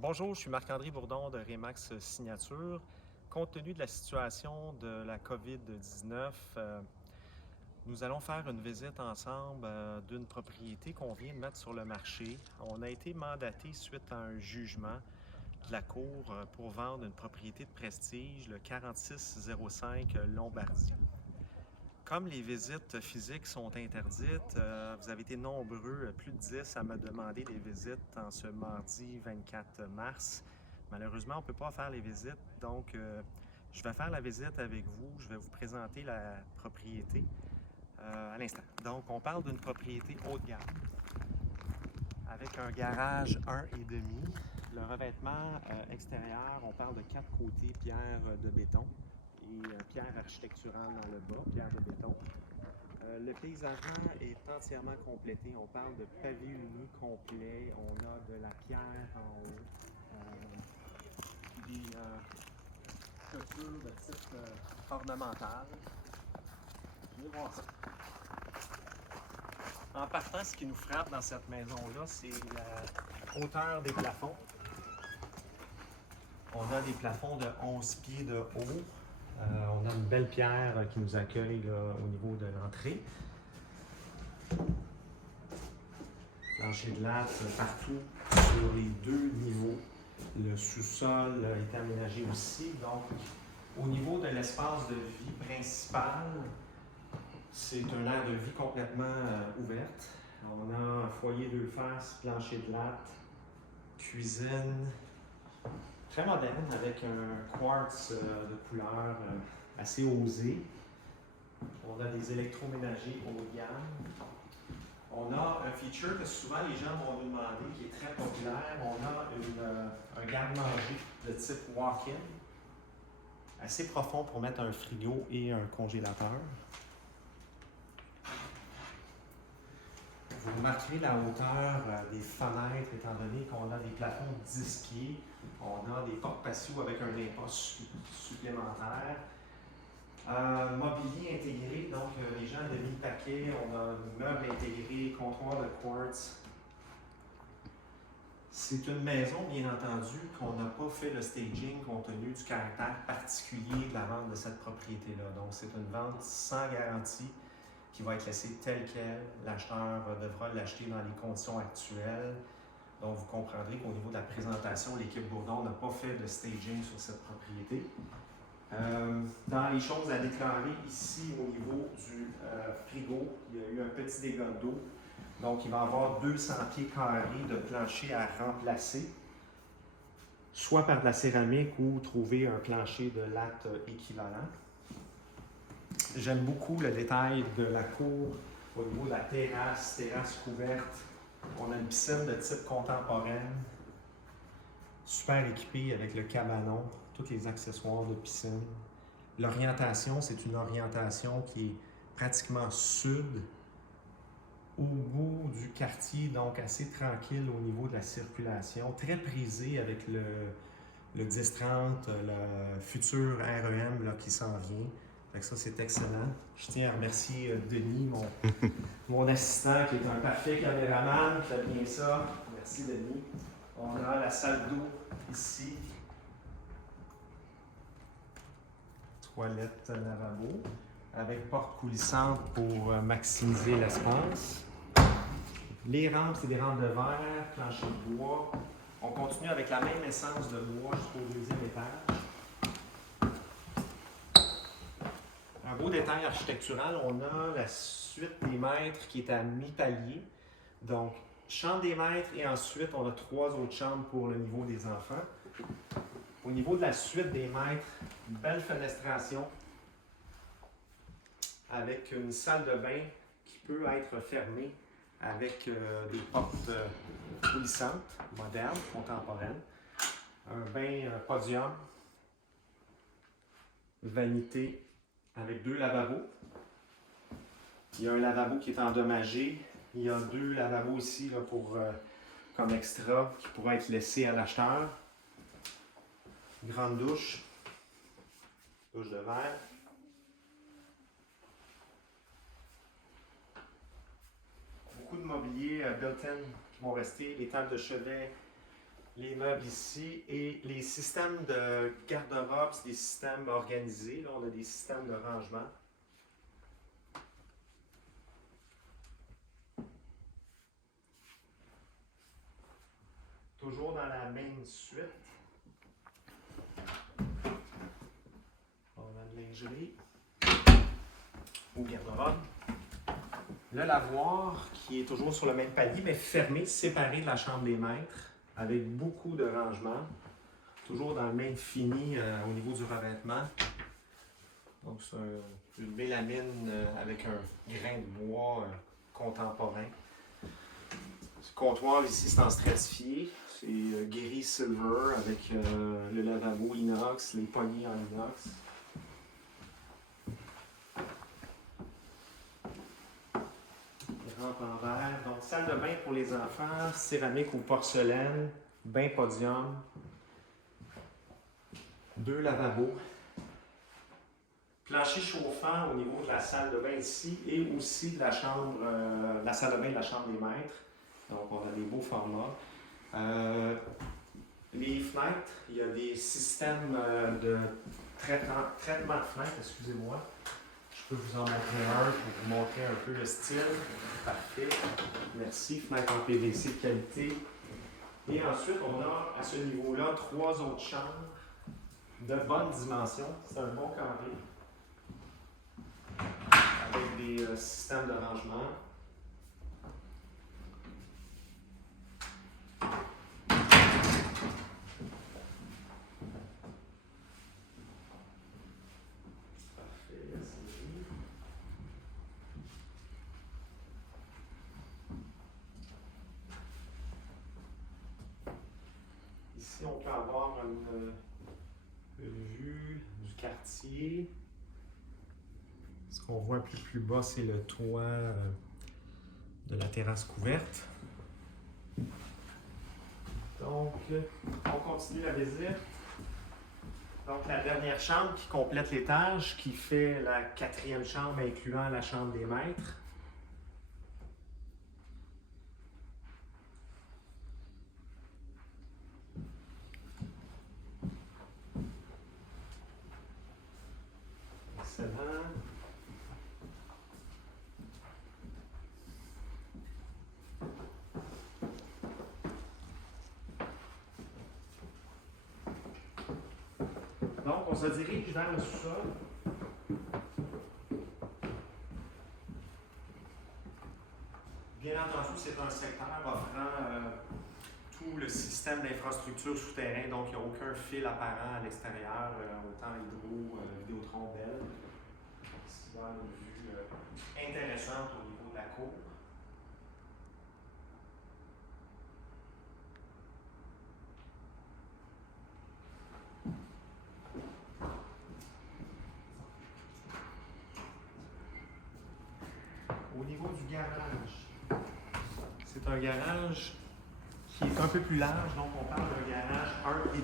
Bonjour, je suis Marc-André Bourdon de Remax Signature. Compte tenu de la situation de la COVID-19, nous allons faire une visite ensemble d'une propriété qu'on vient de mettre sur le marché. On a été mandaté suite à un jugement de la Cour pour vendre une propriété de prestige, le 4605 Lombardie. Comme les visites physiques sont interdites, vous avez été nombreux, plus de 10, à me demander des visites en ce mardi 24 mars. Malheureusement, on ne peut pas faire les visites, donc je vais faire la visite avec vous. Je vais vous présenter la propriété à l'instant. Donc, on parle d'une propriété haut de gamme avec un garage 1,5. Le revêtement extérieur, on parle de 4 côtés pierre de béton et pierre architecturale dans le bas, pierre de béton. Le paysagement est entièrement complété. On parle de pavé uni complet. On a de la pierre en haut. Des clôtures de type ornemental. Venez voir ça. En partant, ce qui nous frappe dans cette maison-là, c'est la hauteur des plafonds. On a des plafonds de 11 pieds de haut. On a une belle pierre qui nous accueille là, au niveau de l'entrée. Plancher de latte partout sur les deux niveaux. Le sous-sol est aménagé aussi. Donc, au niveau de l'espace de vie principal, c'est un aire de vie complètement ouverte. On a un foyer deux faces, plancher de latte, cuisine, très moderne avec un quartz de couleur assez osé. On a des électroménagers haut de gamme. On a un feature que souvent les gens vont nous demander, qui est très populaire. On a un garde-manger de type walk-in, assez profond pour mettre un frigo et un congélateur. Vous remarquerez la hauteur des fenêtres, étant donné qu'on a des plafonds de 10 pieds. On a des portes patio avec un imposte supplémentaire. Mobilier intégré, donc les gens de demi-paquet, on a un meuble intégré, comptoir de quartz. C'est une maison, bien entendu, qu'on n'a pas fait le staging compte tenu du caractère particulier de la vente de cette propriété-là. Donc, c'est une vente sans garantie qui va être laissée telle qu'elle. L'acheteur devra l'acheter dans les conditions actuelles. Donc, vous comprendrez qu'au niveau de la présentation, l'équipe Bourdon n'a pas fait de staging sur cette propriété. Dans les choses à déclarer ici au niveau du frigo, il y a eu un petit dégât d'eau. Donc, il va y avoir 200 pieds carrés de plancher à remplacer, soit par de la céramique ou trouver un plancher de latte équivalent. J'aime beaucoup le détail de la cour au niveau de la terrasse couverte. On a une piscine de type contemporaine, super équipée avec le cabanon, tous les accessoires de piscine. L'orientation, c'est une orientation qui est pratiquement sud, au bout du quartier, donc assez tranquille au niveau de la circulation, très prisé avec le 10-30, le futur REM là, qui s'en vient. Fait que ça, c'est excellent. Je tiens à remercier Denis, mon assistant, qui est un parfait caméraman, qui fait bien ça. Merci, Denis. On a la salle d'eau ici. Toilette, lavabo, avec porte coulissante pour maximiser l'espace. Les rampes, c'est des rampes de verre, plancher de bois. On continue avec la même essence de bois jusqu'au deuxième étage. Un beau détail architectural, on a la suite des maîtres qui est à mi-palier. Donc, chambre des maîtres et ensuite, on a 3 autres chambres pour le niveau des enfants. Au niveau de la suite des maîtres, une belle fenestration avec une salle de bain qui peut être fermée avec des portes coulissantes, modernes, contemporaines. Un bain podium, vanité avec 2 lavabos. Il y a un lavabo qui est endommagé. Il y a 2 lavabos ici là, comme extra qui pourraient être laissés à l'acheteur. Grande douche, douche de verre. Beaucoup de mobilier built-in qui vont rester, les tables de chevet, les meubles ici et les systèmes de garde-robe, c'est des systèmes organisés. Là, on a des systèmes de rangement. Toujours dans la même suite. On a de lingerie au garde-robe. Le lavoir qui est toujours sur le même palier, mais fermé, séparé de la chambre des maîtres, avec beaucoup de rangements. Toujours dans le même fini au niveau du revêtement. Donc c'est une mélamine avec un grain de bois contemporain. Ce comptoir ici, c'est en stratifié. C'est gris silver avec le lavabo inox, les poignées en inox. Rampe en verre. Donc, salle de bain pour les enfants, céramique ou porcelaine, bain podium, 2 lavabos, plancher chauffant au niveau de la salle de bain ici et aussi de la chambre, la salle de bain de la chambre des maîtres. Donc, on a des beaux formats. Les fenêtres, il y a des systèmes de traitement de fenêtres, excusez-moi. Je peux vous en montrer un pour vous montrer un peu le style. Parfait. Merci. Fenêtre en PVC de qualité. Et ensuite, on a à ce niveau-là 3 autres chambres de bonne dimension. C'est un bon carré. Avec des systèmes de rangement. Ici, on peut avoir une vue du quartier. Ce qu'on voit plus bas, c'est le toit de la terrasse couverte. Donc, on continue la visite. Donc, la dernière chambre qui complète l'étage, qui fait la 4e chambre, incluant la chambre des maîtres. Excellent. Donc, on se dirige vers le sous-sol. Bien entendu, c'est un secteur offrant tout le système d'infrastructure souterrain, donc il n'y a aucun fil apparent à l'extérieur, autant hydro, Vidéotron, Bell. C'est une vue intéressante au niveau de la cour. Au niveau du garage, c'est un garage qui est un peu plus large, donc on parle d'un garage 1,5.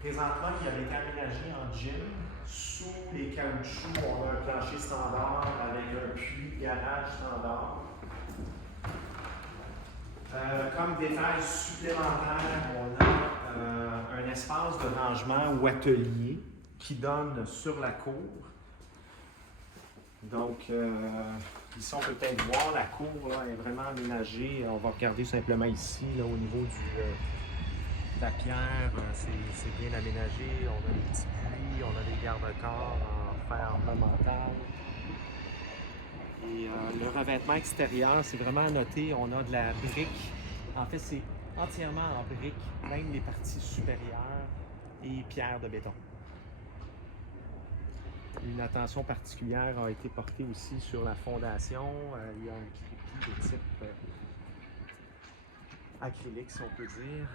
Présentement, il avait été aménagé en gym. Sous les caoutchoucs, on a un plancher standard avec un puits garage standard. Comme détail supplémentaire, on a un espace de rangement ou atelier qui donne sur la cour. Donc, ici, on peut peut-être voir, la cour là, est vraiment aménagée. On va regarder simplement ici, là, au niveau de la pierre, c'est bien aménagé. On a des petits puits, on a des garde-corps en fer ornemental. Et le revêtement extérieur, c'est vraiment à noter, on a de la brique. En fait, c'est entièrement en brique, même les parties supérieures et pierre de béton. Une attention particulière a été portée aussi sur la fondation. Il y a un crépi de type acrylique, si on peut dire,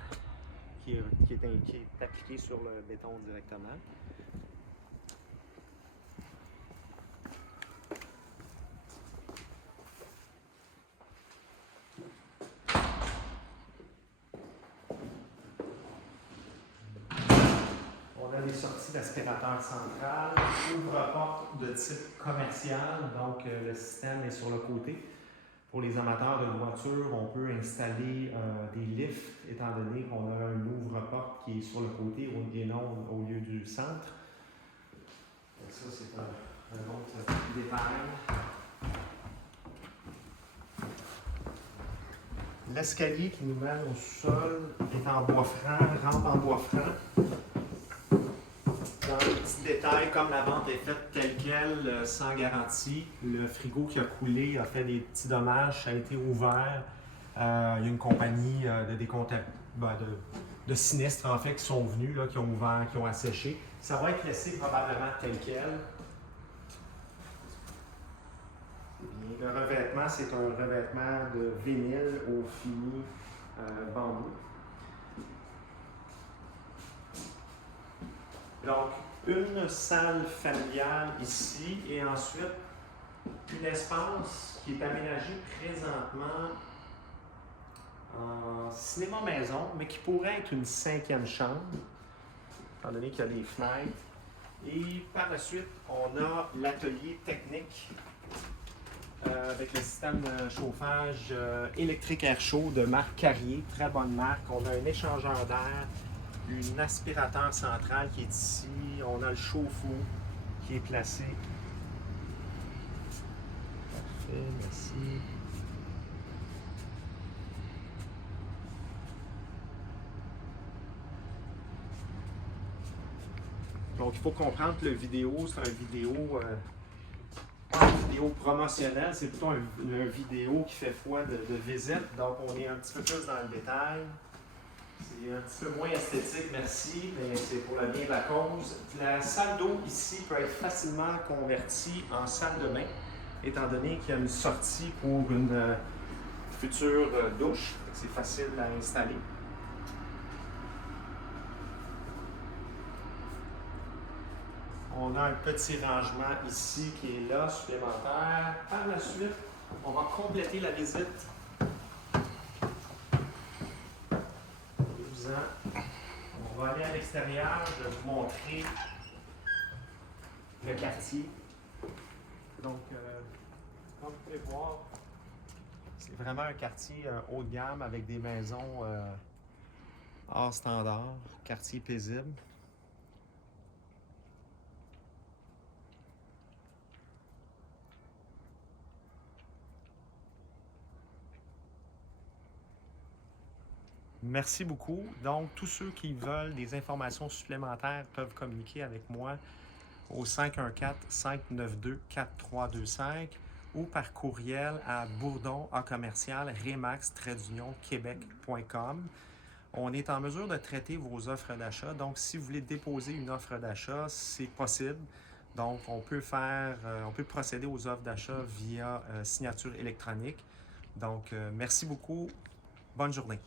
qui est appliqué sur le béton directement. On a des sorties d'aspirateur central, ouvre-porte de type commercial, donc le système est sur le côté Pour les amateurs de voitures, on peut installer des lifts, étant donné qu'on a un ouvre-porte qui est sur le côté et non au lieu du centre. Donc ça, c'est un autre détail. L'escalier qui nous mène au sol est en bois franc, rampe en bois franc. Dans les petits détails, comme la vente est faite telle qu'elle, sans garantie, le frigo qui a coulé a fait des petits dommages, ça a été ouvert. Il y a une compagnie de sinistres en fait qui sont venus, là, qui ont ouvert, qui ont asséché. Ça va être laissé probablement tel quel. Le revêtement, c'est un revêtement de vinyle au fini bambou. Donc, une salle familiale ici et ensuite un espace qui est aménagé présentement en cinéma maison, mais qui pourrait être une 5e chambre, étant donné qu'il y a des fenêtres. Et par la suite, on a l'atelier technique avec le système de chauffage électrique air chaud de marque Carrier, très bonne marque. On a un échangeur d'air, un aspirateur central qui est ici. On a le chauffe-eau qui est placé. Parfait, merci. Donc, il faut comprendre que le vidéo, c'est une vidéo promotionnelle, c'est plutôt une vidéo qui fait foi de visite. Donc, on est un petit peu plus dans le détail. C'est un petit peu moins esthétique, merci, mais c'est pour le bien de la cause. La salle d'eau ici peut être facilement convertie en salle de bain, étant donné qu'il y a une sortie pour une future douche. C'est facile à installer. On a un petit rangement ici qui est là, supplémentaire. Par la suite, on va compléter la visite. On va aller à l'extérieur, je vais vous montrer le quartier. Donc, comme vous pouvez voir, c'est vraiment un quartier haut de gamme avec des maisons hors standard, quartier paisible. Merci beaucoup. Donc, tous ceux qui veulent des informations supplémentaires peuvent communiquer avec moi au 514-592-4325 ou par courriel à bourdon@remax-québec.com. On est en mesure de traiter vos offres d'achat. Donc, si vous voulez déposer une offre d'achat, c'est possible. Donc, on peut procéder aux offres d'achat via signature électronique. Donc, merci beaucoup. Bonne journée.